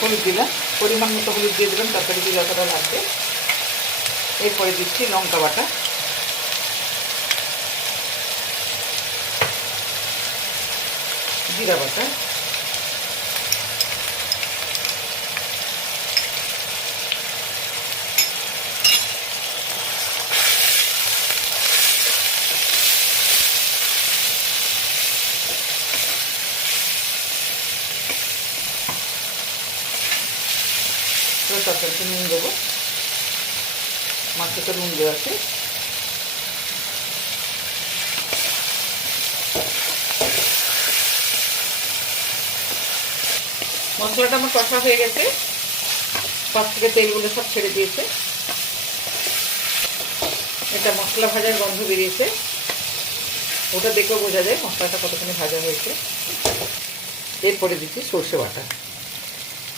হলুদ দিলাম, পরিমাণ মতো হলুদ দিয়ে দিলাম, তরকারি দিয়ে যতটা লাগবে। এরপরে দিচ্ছি লঙ্কা বাটা, জিরা বাটা, তরকারিতে নুন দেবো, মাছে তো নুন দেওয়া আছে। মশলাটা আমার কষা হয়ে গেছে, সব থেকে তেলগুলো সব ছেড়ে দিয়েছে, এটা মশলা ভাজার গন্ধ বেরিয়েছে, ওটা দেখেও বোঝা যায় মশলাটা কতখানি ভাজা হয়েছে। এরপরে দিচ্ছি সর্ষে বাটা।